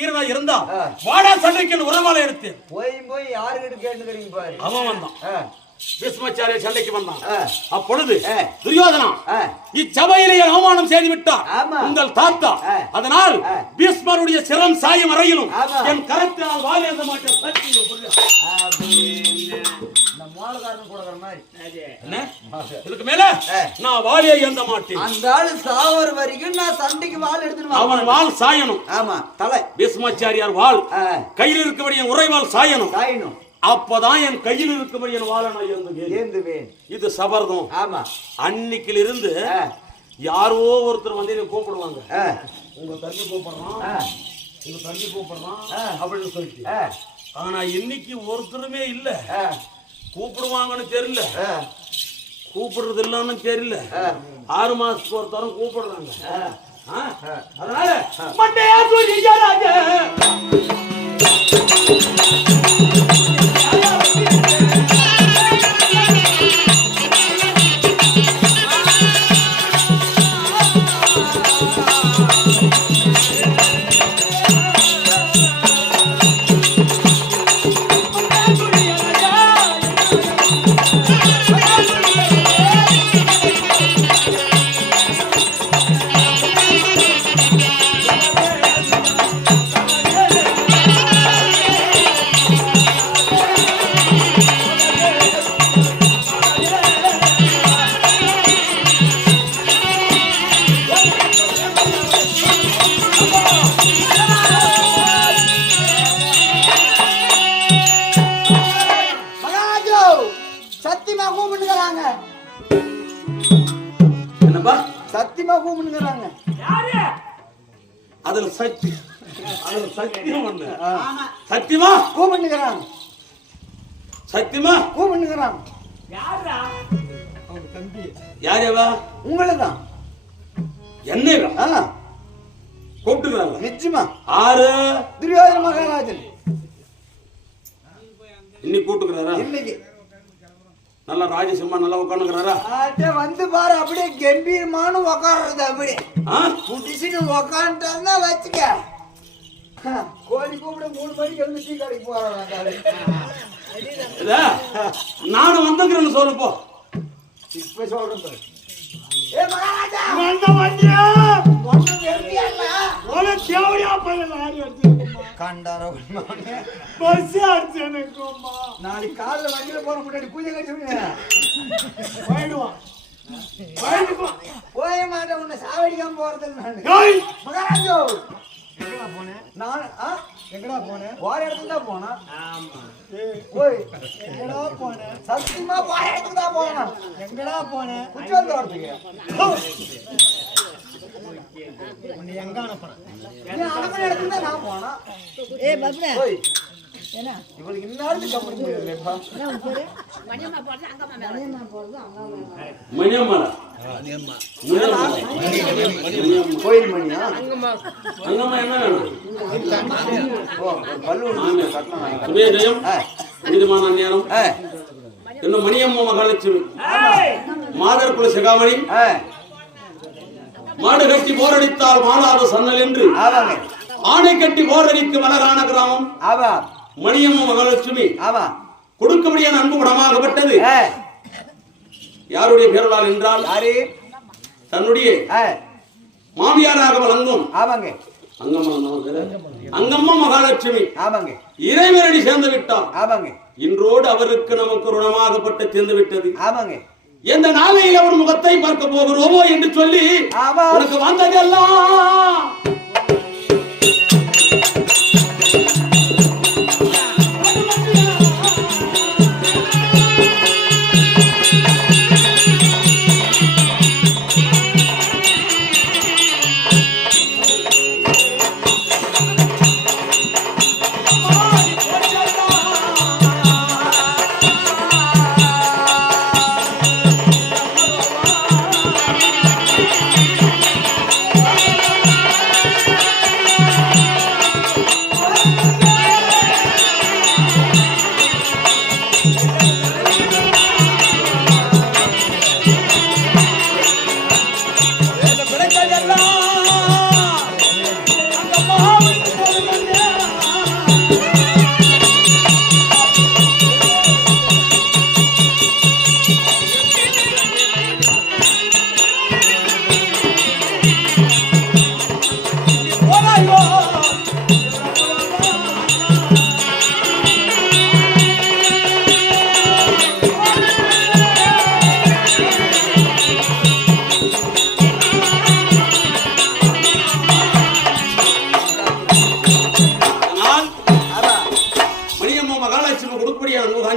வீரனா இருந்தா வாடா சண்டைக்கு உறவாளை எடுத்து போய் யாருக்கிட்ட கேட்டுக்கிறீங்க பாரு. அவன் வந்தான், பீஷ்மாச்சாரிய சண்டைக்கு வந்தான். அப்பொழுது துரியோதனா இச்சபையிலே அவமானம் செய்து விட்டார் உங்கள் தாத்தா. அதனால் பீஷ்மருடைய சிரம் சாயும் வரையிலும் என் கரத்தினால் வாழ ஏந்த மாட்டேன். இதுக்கு மேல நான் வாழியை ஏந்த மாட்டேன். அந்த ஆளு சாவர வரைக்கும் நான் சண்டைக்கு வாள் எடுத்துட்டு அவன் வாள் சாயணும். ஆமா, தலை பீஷ்மாச்சாரியார் வாள் கையில் இருக்கபடி என் உரைவாள் சாயணும். சாயணும். அப்பதான் என் கையில் இருக்கபடி என் வாழை நான் ஏந்துவேன். இது சபர்தம். ஆமா, அன்னைக்குல இருந்து யாரோ ஒருத்தர் வந்து கூப்பிடுவாங்க. உங்க தம்பி கூப்பிடுறான், உங்க தம்பி கூப்பிடுறான் அப்படின்னு சொல்லிட்டு. ஆனா இன்னைக்கு ஒருத்தருமே இல்ல. கூப்பிடுவாங்கன்னு தெரியல, கூப்பிடுறது இல்லன்னு தெரியல. 6 மாசத்துக்கு ஒருத்தரும் கூப்பிடுறாங்க. அதனால மண்டையா சத்தியமா கூப்பிடுறாங்க. அதுல சத்தியம் ஒண்ணு. சத்தியமா கூப்பிடுறாங்க. சத்தியமா கூப்பிடுறாங்க. யாரேவா? உங்களதான். என்னவா கூப்பிட்டுக்கிறாங்க? நிச்சயமா. 6 துரியோதன மகாராஜன் இன்னைக்கு கூப்பிட்டுக்கிறாரா? இன்னைக்கு நல்லா ராஜசிம்மா நல்லா உட்காந்துக்கிறாரா? வந்து பாரு, அப்படியே கம்பீரமான உக்காடுறது. அப்படியே புடிச்சுன்னு உக்காந்துட்டா வச்சுக்க. கோழி கூப்பிட 3 மணிக்கு வந்து டீ கடைக்கு போறாங்க. நானும் வந்துக்கிறேன்னு சொல்லுப்போ. இப்ப சொல்றேன். நாளைக்கு காலைல வண்டியில போற முன்னாடி பூஜை கட்டி போயிடுவான். போய மாட்டேன், உன்னை சாவடிக்காம போறது. மகாராஜோ நான் எங்கடா போனேன்? போற இடத்துக்கு தான் போனா. எங்கடா போனேன்? சத்தியமா போற இடத்துக்கு தான் போனா. எங்கடா போனேன்? குச்சோந்த வரத்துக்கு. உன்னை எங்க அனுப்புறேன்? நீ அனுப்புற இடத்துக்கு தான் நான் போனா. என்ன இவளுக்கு இன்னாருக்கு கம்பெனி போயிருப்பா? மணியம்மா போறது கோயில் மணியா? அங்கம்மா என்ன வேணும்? நேரம் இன்னும் மணியம்மா மகாலட்சுமி மாதர் குல சிகாமணி மாடு கட்டி போரடித்தால் மாலாத சன்னல் என்று ஆணை கட்டி போரடிக்கும் அழகான கிராமம் மணியம்மா மகாலட்சுமி கொடுக்கபடியான அன்பு குணமாகப்பட்டது. யாருடைய பேரலால் என்றால் தன்னுடைய மாமியாராக வழங்கும் அங்கம்மா மகாலட்சுமி இறைவனடி சேர்ந்து விட்டார். இன்றோடு அவருக்கு நமக்கு ருணமாகப்பட்டு சேர்ந்து விட்டது. எந்த நாளையில் அவர் முகத்தை பார்க்க போகிறோமோ என்று சொல்லி உனக்கு வந்ததெல்லாம்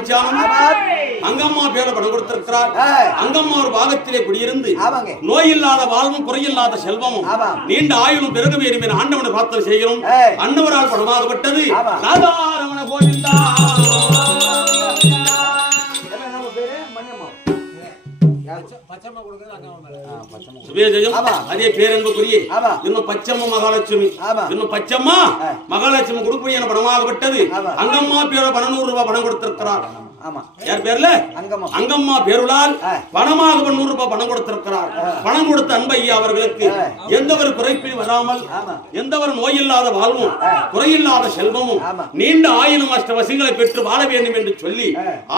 பஞ்சானன் அங்கம்மா பேர பணம் கொடுத்திருக்கிறார். அங்கம்மா ஒரு பாகத்திலே குடியிருந்து நோயில்லாத வாழ்வும் குறையில்லாத செல்வமும் நீண்ட ஆயுளும் பிறகு வேறுமே ஆண்டவனை பிரார்த்தனை செய்கிறோம். அன்னவரால் பணமாகப்பட்டது ராதாரமண கோவிந்தா. அதே பேரன்புக்குரிய இன்னும் பச்சம்மா மகாலட்சுமி, இன்னும் பச்சம்மா மகாலட்சுமி கொடுப்பது என பணமாகப்பட்டது. அங்கம்மா பேர 100 ரூபாய் பணம் கொடுத்திருக்கிறார். யார் பேர்ல? அங்கம்மா பேருளால் பணமாக 100 ரூபாய் பணம் கொடுத்திருக்கிறார். பணம் கொடுத்த அன்பு ஐயா அவர்களுக்கு எந்த ஒரு குறைப்பில் வராமல் எந்த ஒரு நோயில்லாத வாழ்வும் குறையில்லாத செல்வமும் நீண்ட ஆயிரம் அஷ்ட வசிகளை பெற்று வாழ வேண்டும் என்று சொல்லி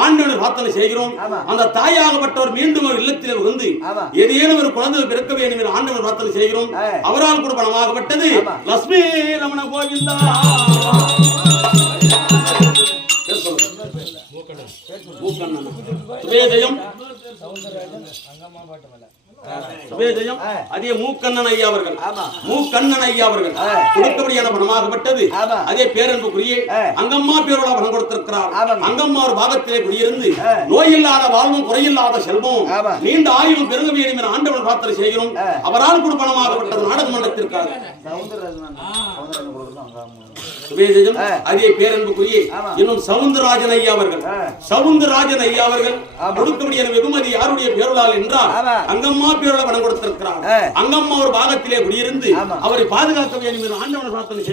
ஆண்டவனை பிரார்த்தனை செய்கிறோம். அந்த தாயாகப்பட்டவர் மீண்டும் ஒரு இல்லத்தில் வந்து ஏதேனும் ஒரு குழந்தை பிறக்க வேண்டும் என்று ஆண்டவனை பிரார்த்தனை செய்கிறோம். அவரால் கூட பணமாகப்பட்டது லட்சுமி ரமண கோவிந்தா. அதே மூக்கண்ணன் ஐயா அவர்கள் கொடுக்கபடியான பணமாகப்பட்டது. அதே பேரன்புக்குரிய அங்கம்மா பேரோட பணம் கொடுத்திருக்கிறார். அங்கம்மா ஒரு பாகத்திலே குடியிருந்து நோயில்லாத வாழ்வும் குறையில்லாத செல்வமும் நீண்ட ஆயுளும் பெருக வேண்டும் என ஆண்டவன் பிரார்த்தனை செய்கிறோம். அவரால் கூட பணமாகப்பட்டது நாடக மன்றத்திற்காக அதே பேரன்புக்குரிய இன்னும் சவுந்தரராஜன் ஐயா அவர்கள் கொடுக்கபடியான வெகுமதி யாருடைய பேருளால் என்றால் அங்கம்மா பேரோட பணம் கொடுத்திருக்கிறார். அங்கம்மா ஒரு பாகத்திலே குடியிருந்து அவரை பாதுகாக்க வேண்டும் என்று ஆண்டவன் பிரார்த்தனை